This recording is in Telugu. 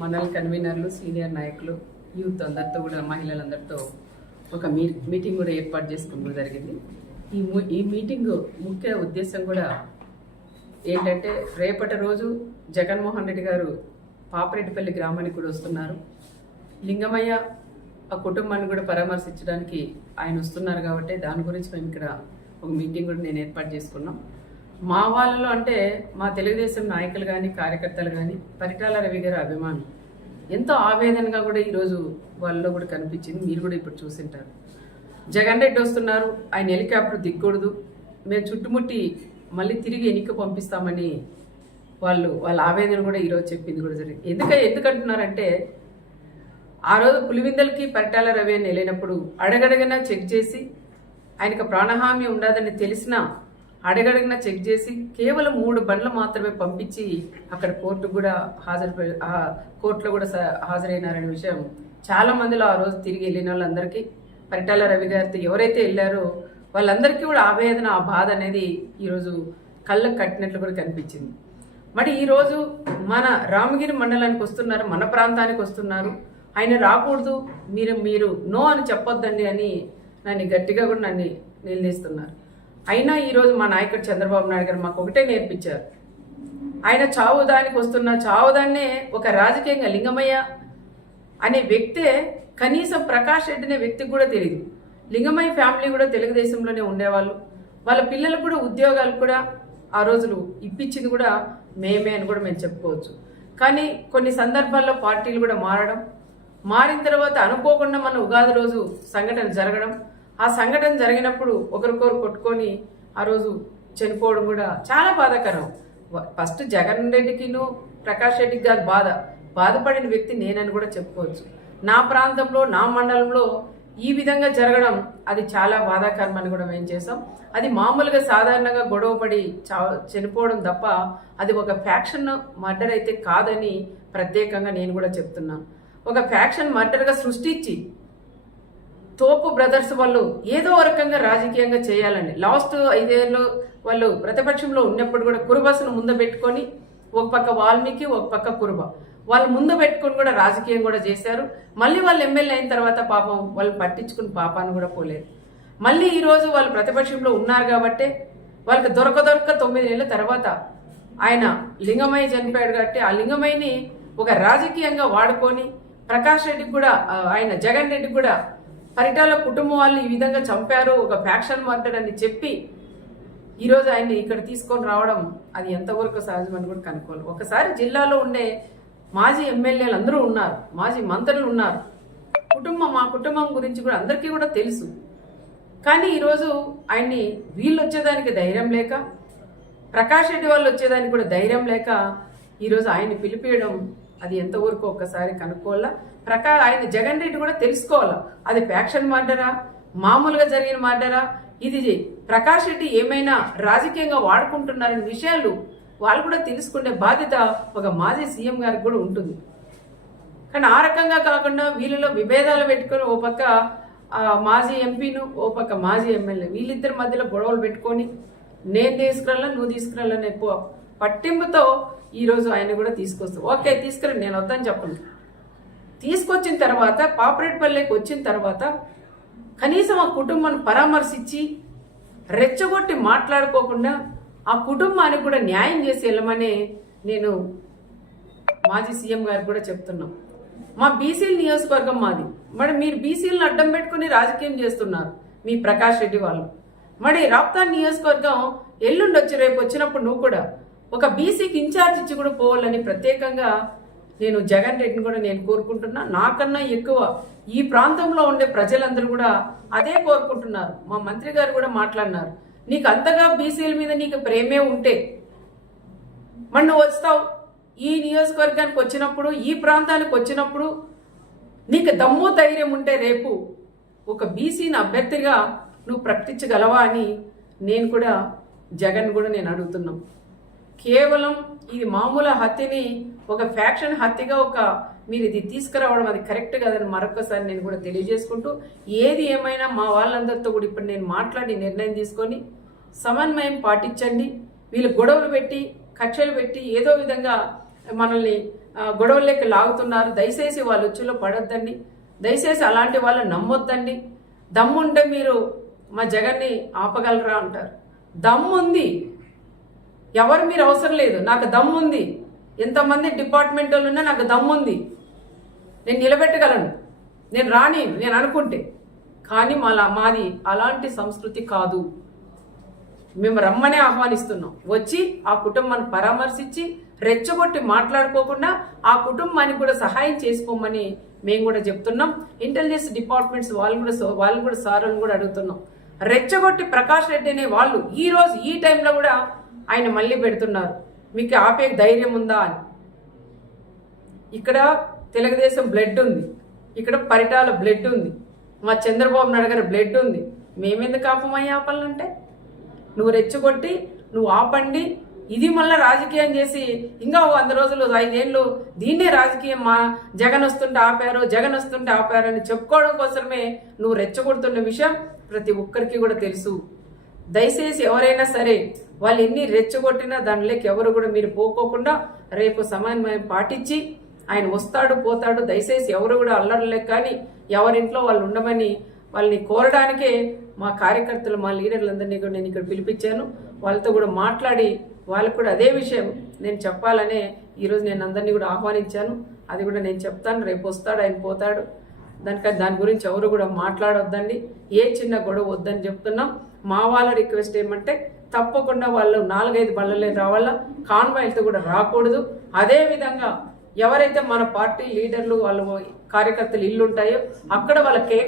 మండల కన్వీనర్లు, సీనియర్ నాయకులు, యూత్ అందరితో కూడా మహిళలందరితో ఒక మీటింగ్ కూడా ఏర్పాటు చేసుకోవడం జరిగింది. ఈ మీటింగ్ ముఖ్య ఉద్దేశం కూడా ఏంటంటే, రేపటి రోజు జగన్మోహన్ రెడ్డి గారు పాపిరెడ్డిపల్లి గ్రామానికి కూడా వస్తున్నారు. లింగమయ్య ఆ కుటుంబాన్ని కూడా పరామర్శించడానికి ఆయన వస్తున్నారు కాబట్టి దాని గురించి మేము ఇక్కడ ఒక మీటింగ్ కూడా నేను ఏర్పాటు చేసుకున్నాం. మా వాళ్ళలో అంటే మా తెలుగుదేశం నాయకులు కానీ కార్యకర్తలు కానీ పరిటాల రవి గారి అభిమానం ఎంతో ఆవేదనగా కూడా ఈరోజు వాళ్ళలో కూడా కనిపించింది. మీరు కూడా ఇప్పుడు చూసింటారు. జగన్ రెడ్డి వస్తున్నారు, ఆయన హెలికాప్టర్ దిక్కకూడదు, మేము చుట్టుముట్టి మళ్ళీ తిరిగి ఎన్నిక పంపిస్తామని వాళ్ళ ఆవేదన కూడా ఈరోజు చెప్పింది కూడా జరిగింది. ఎందుకంటున్నారంటే, ఆ రోజు పులివిందలకి పరిటాల రవి అని వెళ్ళినప్పుడు అడగడగన చెక్ చేసి ఆయనకు ప్రాణహామీ ఉండదని తెలిసినా అడగడగిన చెక్ చేసి కేవలం 3 బండ్లు మాత్రమే పంపించి అక్కడ కోర్టులో కూడా హాజరైనారనే విషయం చాలా మందిలో ఆ రోజు తిరిగి వెళ్ళిన వాళ్ళందరికీ, పరిటాల రవి గారితో ఎవరైతే వెళ్ళారో వాళ్ళందరికీ కూడా ఆవేదన, ఆ బాధ అనేది ఈరోజు కళ్ళకు కట్టినట్లు కూడా కనిపించింది. మరి ఈరోజు మన రామగిరి మండలానికి వస్తున్నారు, మన ప్రాంతానికి వస్తున్నారు, ఆయన రాకూడదు, మీరు నో అని చెప్పొద్దండి అని నన్ను గట్టిగా కూడా నన్ను నిలదీస్తున్నారు. అయినా ఈరోజు మా నాయకుడు చంద్రబాబు నాయుడు గారు మాకు ఒకటే నేర్పించారు. ఆయన చావుదానికి వస్తున్న చావుదాన్నే ఒక రాజకీయంగా లింగమయ్య అనే వ్యక్తే కనీసం ప్రకాష్ రెడ్డి అనే వ్యక్తికి కూడా తెలియదు. లింగమయ్య ఫ్యామిలీ కూడా తెలుగుదేశంలోనే ఉండేవాళ్ళు. వాళ్ళ పిల్లలకు కూడా ఉద్యోగాలు కూడా ఆ రోజులు ఇప్పించింది కూడా మేమే అని కూడా మేము చెప్పుకోవచ్చు. కానీ కొన్ని సందర్భాల్లో పార్టీలు కూడా మారిన తర్వాత అనుకోకుండా మన ఉగాది రోజు సంఘటన జరగడం, ఆ సంఘటన జరిగినప్పుడు ఒకరికొకరు కొట్టుకొని ఆ రోజు చనిపోవడం కూడా చాలా బాధాకరం. ఫస్ట్ జగన్ రెడ్డికిను ప్రకాష్ రెడ్డికి కాదు బాధపడిన వ్యక్తి నేనని కూడా చెప్పుకోవచ్చు. నా ప్రాంతంలో, నా మండలంలో ఈ విధంగా జరగడం అది చాలా బాధాకరం అని కూడా మేము చేసాం. అది మామూలుగా సాధారణంగా గొడవపడి చనిపోవడం తప్ప అది ఒక ఫ్యాక్షన్ మర్డర్ అయితే కాదని ప్రత్యేకంగా నేను కూడా చెప్తున్నాను. ఒక ఫ్యాక్షన్ మర్డర్గా సృష్టించి తోపు బ్రదర్స్ వాళ్ళు ఏదో రకంగా రాజకీయంగా చేయాలండి. లాస్ట్ 5 ఏళ్ళు వాళ్ళు ప్రతిపక్షంలో ఉన్నప్పుడు కూడా కురుబస్సును ముందు పెట్టుకొని ఒక పక్క వాల్మీకి, ఒక పక్క కురుబ వాళ్ళు ముందు పెట్టుకొని కూడా రాజకీయం కూడా చేశారు. మళ్ళీ వాళ్ళు ఎమ్మెల్యే అయిన తర్వాత పాపం వాళ్ళు పట్టించుకుని పాపాన్ని కూడా పోలేదు. మళ్ళీ ఈరోజు వాళ్ళు ప్రతిపక్షంలో ఉన్నారు కాబట్టి వాళ్ళకి దొరక 9 నెలల తర్వాత ఆయన లింగమయ్య చనిపోయాడు కాబట్టి ఆ లింగమయ్యని ఒక రాజకీయంగా వాడుకొని ప్రకాష్ రెడ్డికి కూడా ఆయన జగన్ రెడ్డికి కూడా పరిటాల కుటుంబం వాళ్ళు ఈ విధంగా చంపారు, ఒక ఫ్యాక్షన్ మర్డర్ అని చెప్పి ఈరోజు ఆయన్ని ఇక్కడ తీసుకొని రావడం అది ఎంతవరకు సహజమని కూడా కనుక్కోవాలి. ఒకసారి జిల్లాలో ఉండే మాజీ ఎమ్మెల్యేలు అందరూ ఉన్నారు, మాజీ మంత్రులు ఉన్నారు, మా కుటుంబం గురించి కూడా అందరికీ కూడా తెలుసు. కానీ ఈరోజు ఆయన్ని వీళ్ళు వచ్చేదానికి ధైర్యం లేక, ప్రకాష్ రెడ్డి వాళ్ళు వచ్చేదానికి కూడా ధైర్యం లేక ఈరోజు ఆయన్ని పిలిపియడం అది ఎంతవరకు ఒక్కసారి కనుక్కోవాలా. ఆయన జగన్ రెడ్డి కూడా తెలుసుకోవాలా, అది ఫ్యాక్షన్ మర్డరా, మామూలుగా జరిగిన మర్డరా, ఇది ప్రకాష్ రెడ్డి ఏమైనా రాజకీయంగా వాడుకుంటున్నారనే విషయాలు వాళ్ళు కూడా తెలుసుకునే బాధ్యత ఒక మాజీ సీఎం గారికి కూడా ఉంటుంది. కానీ ఆ రకంగా కాకుండా వీళ్ళలో విభేదాలు పెట్టుకొని ఓ పక్క మాజీ ఎంపీను, ఓ పక్క మాజీ ఎమ్మెల్యే వీళ్ళిద్దరి మధ్యలో గొడవలు పెట్టుకొని నేను తీసుకురాలా, నువ్వు తీసుకురాలని ఎక్కువ పట్టింపుతో ఈరోజు ఆయన కూడా తీసుకొస్తాం. ఓకే తీసుకురండి, నేను వద్దని చెప్పను. తీసుకొచ్చిన తర్వాత పాపిరెడ్డిపల్లికి వచ్చిన తర్వాత కనీసం ఆ కుటుంబాన్ని పరామర్శించి రెచ్చగొట్టి మాట్లాడుకోకుండా ఆ కుటుంబానికి కూడా న్యాయం చేసి వెళ్ళమని నేను మాజీ సీఎం గారికి కూడా చెప్తున్నాం. మా బీసీల నియోజకవర్గం మాది, మరి మీరు బీసీలను అడ్డం పెట్టుకుని రాజకీయం చేస్తున్నారు మీ ప్రకాష్ రెడ్డి వాళ్ళు. మరి రాప్తాన్ నియోజకవర్గం ఎల్లుండి వచ్చి రేపు వచ్చినప్పుడు నువ్వు కూడా ఒక బీసీకి ఇన్ఛార్జ్ ఇచ్చి కూడా పోవాలని ప్రత్యేకంగా నేను జగన్ రెడ్డిని కూడా నేను కోరుకుంటున్నా. నాకన్నా ఎక్కువ ఈ ప్రాంతంలో ఉండే ప్రజలందరూ కూడా అదే కోరుకుంటున్నారు. మా మంత్రి గారు కూడా మాట్లాడినారు, నీకు అంతగా బీసీల మీద నీకు ప్రేమే ఉంటే మరి నువ్వు వస్తావు ఈ నియోజకవర్గానికి వచ్చినప్పుడు, ఈ ప్రాంతానికి వచ్చినప్పుడు నీకు దమ్ము ధైర్యం ఉంటే రేపు ఒక బీసీని అభ్యర్థిగా నువ్వు ప్రకటించగలవా అని నేను కూడా జగన్ కూడా నేను అడుగుతున్నాం. కేవలం ఇది మామూలు హత్యని ఒక ఫ్యాక్షన్ హత్యగా మీరు ఇది తీసుకురావడం అది కరెక్ట్ కాదని మరొకసారి నేను కూడా తెలియజేసుకుంటూ, ఏది ఏమైనా మా వాళ్ళందరితో కూడా ఇప్పుడు నేను మాట్లాడి నిర్ణయం తీసుకొని సమన్వయం పాటించండి. వీళ్ళు గొడవలు పెట్టి కక్షలు పెట్టి ఏదో విధంగా మనల్ని గొడవల్లోకి లాగుతున్నారు. దయచేసి వాళ్ళ ఉచ్చులో పడొద్దండి. దయచేసి అలాంటి వాళ్ళని నమ్మొద్దండి. దమ్ముంటే మీరు మా జగన్ని ఆపగలరా అంటారు. దమ్ముంది, ఎవరు మీరు అవసరం లేదు. నాకు దమ్ముంది. ఎంతమంది డిపార్ట్మెంట్ వాళ్ళు ఉన్నా నాకు దమ్ముంది. నేను నిలబెట్టగలను. నేను అనుకుంటే. కానీ మాది అలాంటి సంస్కృతి కాదు. మేము రమ్మనే ఆహ్వానిస్తున్నాం. వచ్చి ఆ కుటుంబాన్ని పరామర్శించి రెచ్చగొట్టి మాట్లాడుకోకుండా ఆ కుటుంబానికి కూడా సహాయం చేసుకోమని మేము కూడా చెప్తున్నాం. ఇంటెలిజెన్స్ డిపార్ట్మెంట్స్ వాళ్ళు కూడా సార్లను కూడా అడుగుతున్నాం. రెచ్చగొట్టి ప్రకాష్ రెడ్డి అనే వాళ్ళు ఈ రోజు ఈ టైంలో కూడా ఆయన మళ్ళీ పెడుతున్నారు. మీకు ఆపే ధైర్యం ఉందా అని. ఇక్కడ తెలుగుదేశం బ్లడ్ ఉంది, ఇక్కడ పరిటాల బ్లడ్ ఉంది, మా చంద్రబాబు నాయుడు గారి బ్లడ్ ఉంది. మేమెందుకు ఆపమయ్యి ఆపాలంటే? నువ్వు రెచ్చగొట్టి నువ్వు ఆపండి. ఇది మళ్ళీ రాజకీయం చేసి ఇంకా 100 రోజులు 5 ఏళ్ళు దీన్నే రాజకీయం జగన్ వస్తుంటే ఆపారు అని చెప్పుకోవడం కోసమే నువ్వు రెచ్చగొడుతున్న విషయం ప్రతి ఒక్కరికి కూడా తెలుసు. దయచేసి ఎవరైనా సరే వాళ్ళు ఎన్ని రెచ్చగొట్టినా దానిలోకి ఎవరు కూడా మీరు పోకోకుండా రేపు సమన్వయం పాటించి ఆయన వస్తాడు పోతాడు. దయచేసి ఎవరు కూడా అల్లర్లే కానీ ఎవరింట్లో వాళ్ళు ఉండమని వాళ్ళని కోరడానికే మా కార్యకర్తలు మా లీడర్లందరినీ కూడా నేను ఇక్కడ పిలిపించాను. వాళ్ళతో కూడా మాట్లాడి వాళ్ళకు కూడా అదే విషయం నేను చెప్పాలనే ఈరోజు నేను అందరినీ కూడా ఆహ్వానించాను. అది కూడా నేను చెప్తాను. రేపు వస్తాడు, ఆయన పోతాడు. దాని గురించి ఎవరు కూడా మాట్లాడొద్దండి. ఏ చిన్న గొడవ వద్దని చెప్తున్నాం. మా వాళ్ళ రిక్వెస్ట్ ఏమంటే తప్పకుండా వాళ్ళు 4-5 బళ్ళలే రావాలా, కాన్వాయ్లతో కూడా రాకూడదు. అదే విధంగా ఎవరైతే మన పార్టీ లీడర్లు వాళ్ళ కార్యకర్తలు ఇల్లు ఉంటాయో అక్కడ వాళ్ళ కేక్